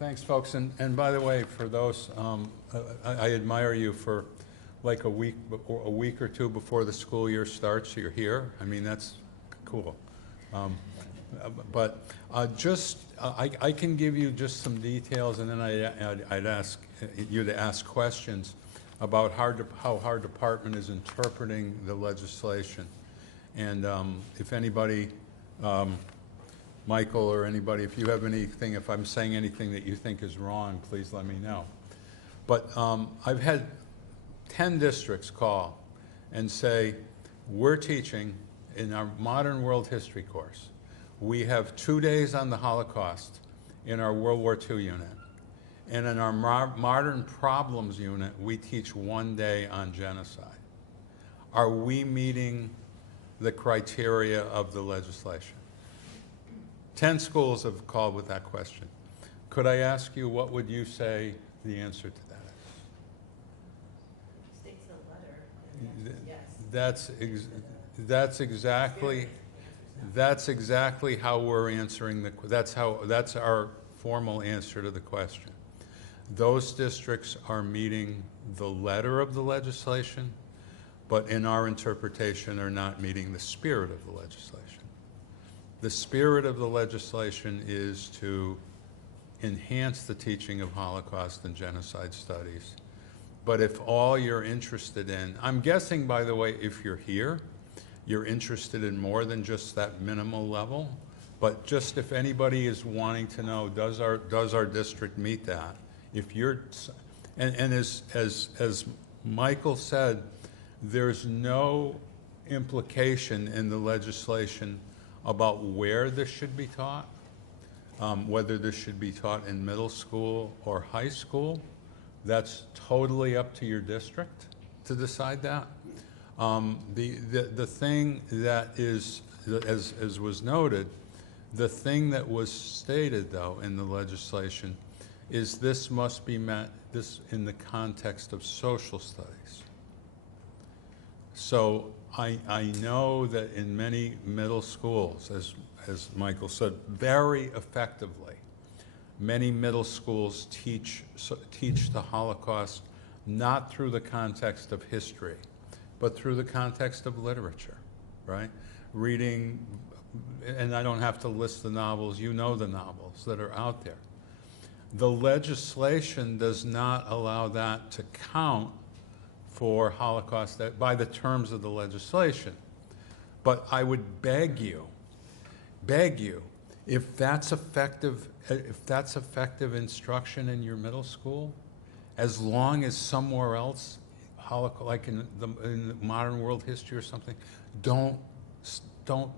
Thanks, folks. And by the way, for those, I admire you for like a week or two before the school year starts. You're here. I mean, that's cool. But I can give you just some details, and then I'd ask you to ask questions about how our department is interpreting the legislation. And if anybody, Michael or anybody, if you have anything, if I'm saying anything that you think is wrong, please let me know. But I've had 10 districts call and say, we're teaching in our modern world history course. We have 2 days on the Holocaust in our World War II unit. And in our modern problems unit, we teach 1 day on genocide. Are we meeting the criteria of the legislation? 10 schools have called with that question. Could I ask you, what would you say the answer to that is? States the letter. Yes. That's exactly how we're answering that's our formal answer to the question. Those districts are meeting the letter of the legislation, but in our interpretation are not meeting the spirit of the legislation. The spirit of the legislation is to enhance the teaching of Holocaust and genocide studies. But if all you're interested in, I'm guessing, by the way, if you're here, you're interested in more than just that minimal level. But just if anybody is wanting to know, does our district meet that? If you're, and as Michael said, there's no implication in the legislation about where this should be taught, whether this should be taught in middle school or high school. That's totally up to your district to decide that. The thing that is, as was noted, the thing that was stated, though, in the legislation is this must be met in the context of social studies. So I know that in many middle schools, as Michael said, very effectively, many middle schools teach the Holocaust not through the context of history, but through the context of literature, right? Reading, and I don't have to list the novels, you know the novels that are out there. The legislation does not allow that to count for Holocaust by the terms of the legislation. But I would beg you, if that's effective instruction in your middle school, as long as somewhere else, like in the modern world history or something, don't,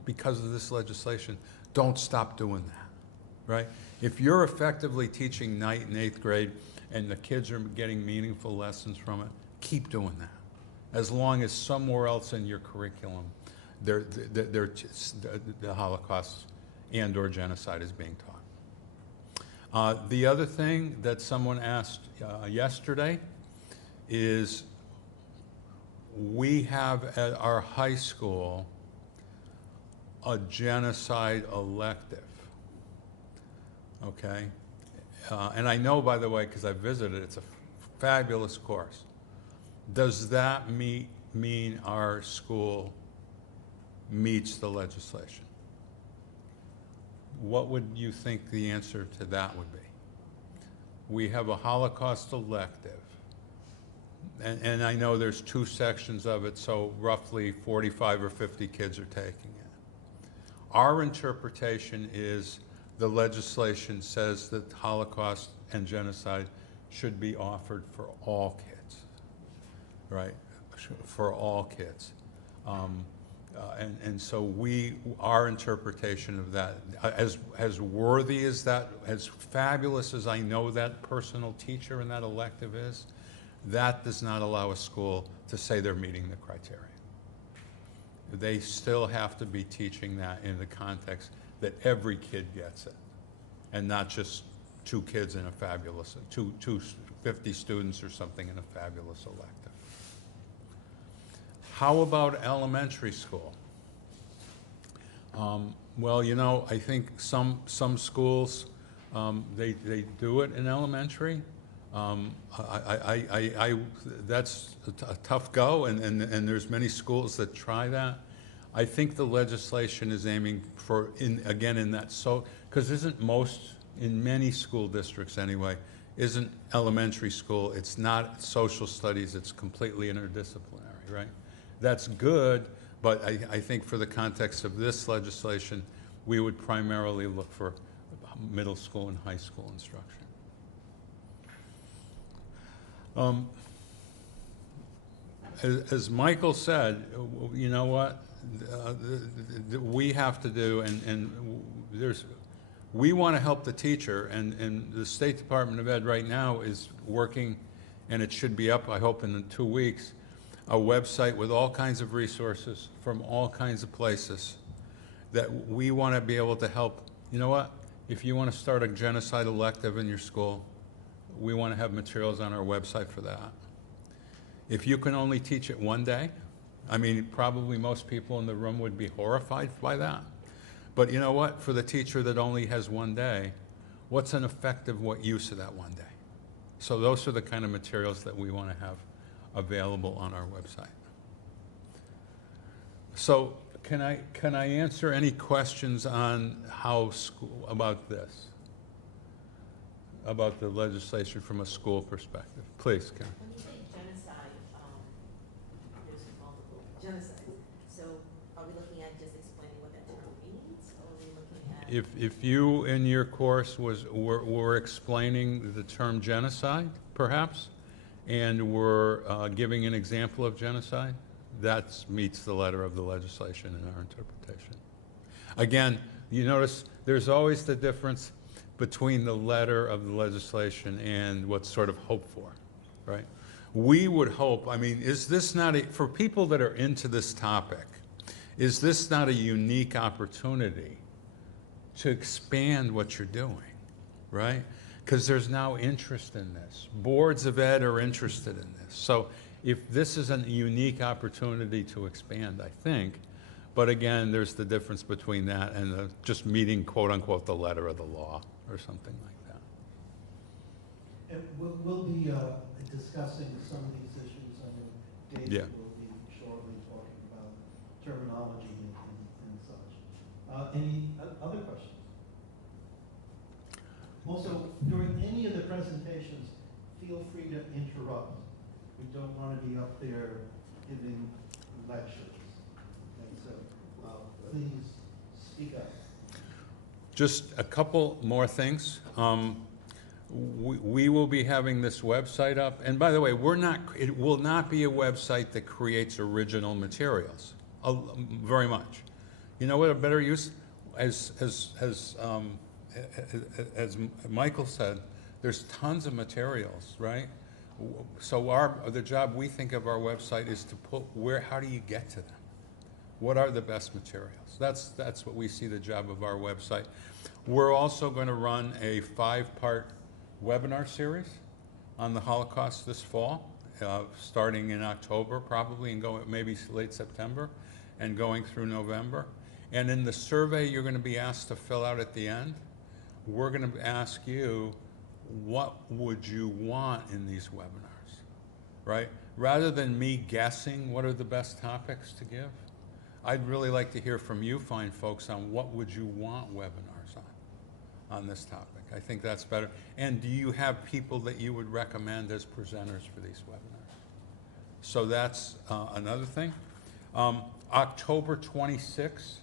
because of this legislation, don't stop doing that, right? If you're effectively teaching night in 8th grade and the kids are getting meaningful lessons from it, keep doing that. As long as somewhere else in your curriculum, the Holocaust and or genocide is being taught. The other thing that someone asked yesterday is, we have at our high school a genocide elective, okay? And I know, by the way, because I visited, it's a fabulous course. Does that mean our school meets the legislation? What would you think the answer to that would be? We have a Holocaust elective. And I know there's 2 sections of it, so roughly 45 or 50 kids are taking it. Our interpretation is the legislation says that Holocaust and genocide should be offered for all kids, right? For all kids. And so our interpretation of that, as worthy as that, as fabulous as I know that personal teacher in that elective is, that does not allow a school to say they're meeting the criteria. They still have to be teaching that in the context that every kid gets it, and not just 2 kids in a fabulous, 50 students or something in a fabulous elective. How about elementary school? Well, you know, I think some schools They do it in elementary. That's a tough go, and there's many schools that try that. I think the legislation is aiming for, in that, so, because in many school districts anyway, isn't elementary school, it's not social studies, it's completely interdisciplinary, right? That's good, but I think for the context of this legislation, we would primarily look for middle school and high school instruction. As Michael said, you know what, we have to do, we want to help the teacher, and the State Department of Ed right now is working, and it should be up, I hope, in 2 weeks, a website with all kinds of resources from all kinds of places that we want to be able to help. You know what? If you want to start a genocide elective in your school, we want to have materials on our website for that. If you can only teach it one day, I mean, probably most people in the room would be horrified by that. But you know what? For the teacher that only has one day, what's an effective use of that one day? So those are the kind of materials that we want to have available on our website. So can I answer any questions on how school, about this? About the legislation from a school perspective? Please, Karen. When you say genocide, there's multiple genocides. So are we looking at just explaining what that term means, or are we looking at? If you in your course were explaining the term genocide, perhaps, and were giving an example of genocide, that meets the letter of the legislation in our interpretation. Again, you notice there's always the difference between the letter of the legislation and what's sort of hoped for, right? We would hope, I mean, is this not, for people that are into this topic, is this not a unique opportunity to expand what you're doing, right? Because there's now interest in this. Boards of ed are interested in this. So if this is a unique opportunity to expand, I think, but again, there's the difference between that and just meeting, quote unquote, the letter of the law or something like that. And we'll be discussing some of these issues. I know Dave will be shortly talking about terminology and such. Any other questions? Also, during any of the presentations, feel free to interrupt. We don't want to be up there giving lectures. And so please speak up. Just a couple more things. We will be having this website up, and by the way, it will not be a website that creates original materials, very much. You know what a better use, as Michael said, there's tons of materials, right? So the job we think of our website is to put how do you get to them? What are the best materials? That's what we see the job of our website. We're also going to run a 5-part webinar series on the Holocaust this fall, starting in October probably and going maybe late September and going through November. And in the survey you're going to be asked to fill out at the end, we're going to ask you, what would you want in these webinars, right? Rather than me guessing what are the best topics to give, I'd really like to hear from you fine folks on what would you want webinars on this topic. I think that's better. And do you have people that you would recommend as presenters for these webinars? So that's another thing. October 26th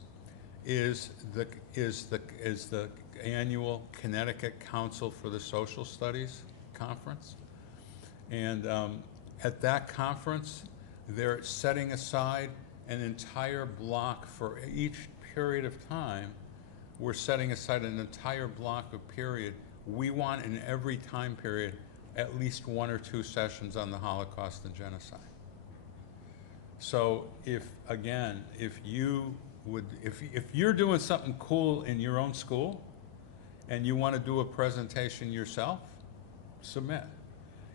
is the annual Connecticut Council for the Social Studies conference. And at that conference, they're setting aside an entire block for each period of time. We're setting aside an entire block of period. We want in every time period at least 1 or 2 sessions on the Holocaust and genocide. So if you're doing something cool in your own school and you want to do a presentation yourself, submit.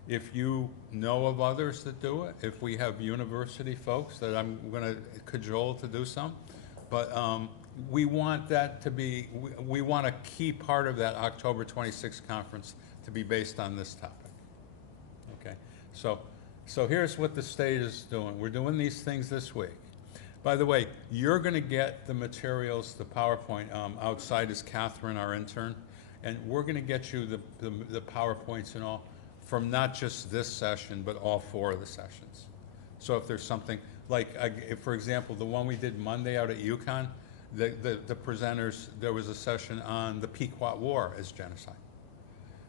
If you know of others that do it, if we have university folks that I'm going to cajole to do some, but we want that to be, we want a key part of that October 26th conference to be based on this topic. Okay, so here's what the state is doing. We're doing these things this week. By the way, you're going to get the materials, the PowerPoint. Outside is Catherine, our intern, and we're going to get you the PowerPoints and all from not just this session, but all 4 of the sessions. So if there's something, like, if, for example, the one we did Monday out at UConn, the presenters, there was a session on the Pequot War as genocide,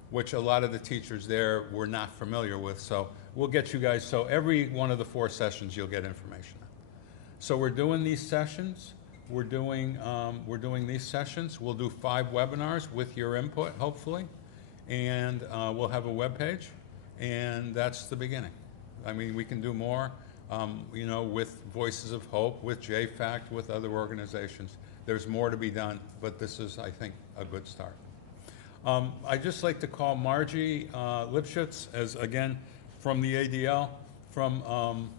which a lot of the teachers there were not familiar with. So we'll get you guys, so every one of the 4 sessions you'll get information on. So we're doing these sessions. We're doing these sessions. We'll do 5 webinars with your input, hopefully, and we'll have a web page, and that's the beginning. I mean, we can do more, you know, with Voices of Hope, with JFACT, with other organizations. There's more to be done, but this is, I think, a good start. I'd just like to call Margie Lipschitz, as again, from the ADL, from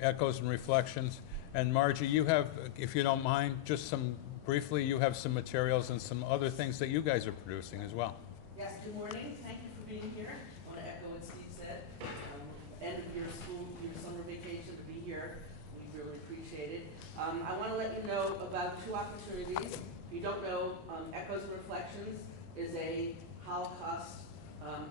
Echoes and Reflections. And Margie, you have, if you don't mind, just briefly, you have some materials and some other things that you guys are producing as well. Yes, good morning. Thank you for being here. I want to echo what Steve said. End of your school, your summer vacation, to be here. We really appreciate it. I want to let you know about 2 opportunities. If you don't know, Echoes and Reflections is a Holocaust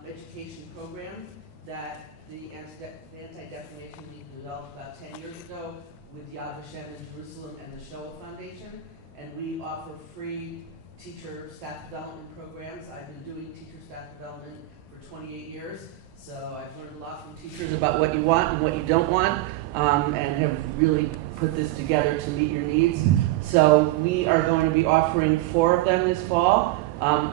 education program that the Anti-Defamation League developed about 10 years ago with Yad Vashem in Jerusalem and the Shoah Foundation, and we offer free teacher staff development programs. I've been doing teacher staff development for 28 years, so I've learned a lot from teachers about what you want and what you don't want, and have really put this together to meet your needs. So we are going to be offering 4 of them this fall.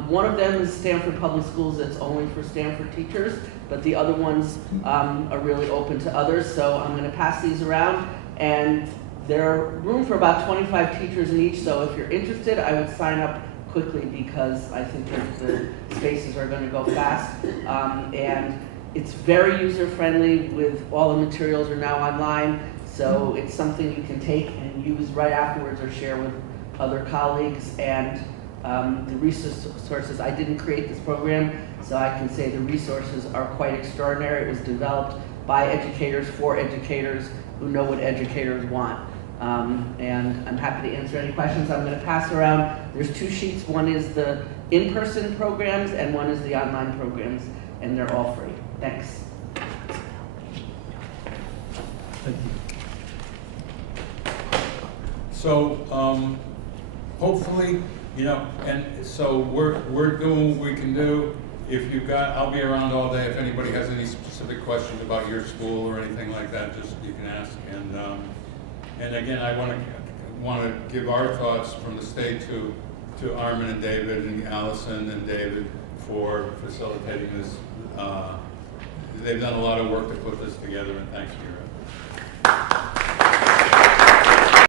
One of them is Stanford Public Schools. That's only for Stanford teachers, but the other ones are really open to others. So I'm going to pass these around, and there are room for about 25 teachers in each. So if you're interested, I would sign up quickly, because I think that the spaces are going to go fast. And it's very user-friendly. With all the materials are now online, so it's something you can take and use right afterwards or share with other colleagues. And the resources, I didn't create this program, so I can say the resources are quite extraordinary. It was developed by educators for educators who know what educators want. And I'm happy to answer any questions. I'm going to pass around. There's 2 sheets. One is the in-person programs, and one is the online programs, and they're all free. Thanks. Thank you. So hopefully, you know, and so we're doing what we can do. If you've got, I'll be around all day. If anybody has any specific questions about your school or anything like that, just you can ask. And again, I want to give our thoughts from the state to Armin and David and Allison and David for facilitating this. They've done a lot of work to put this together, and thanks for your effort.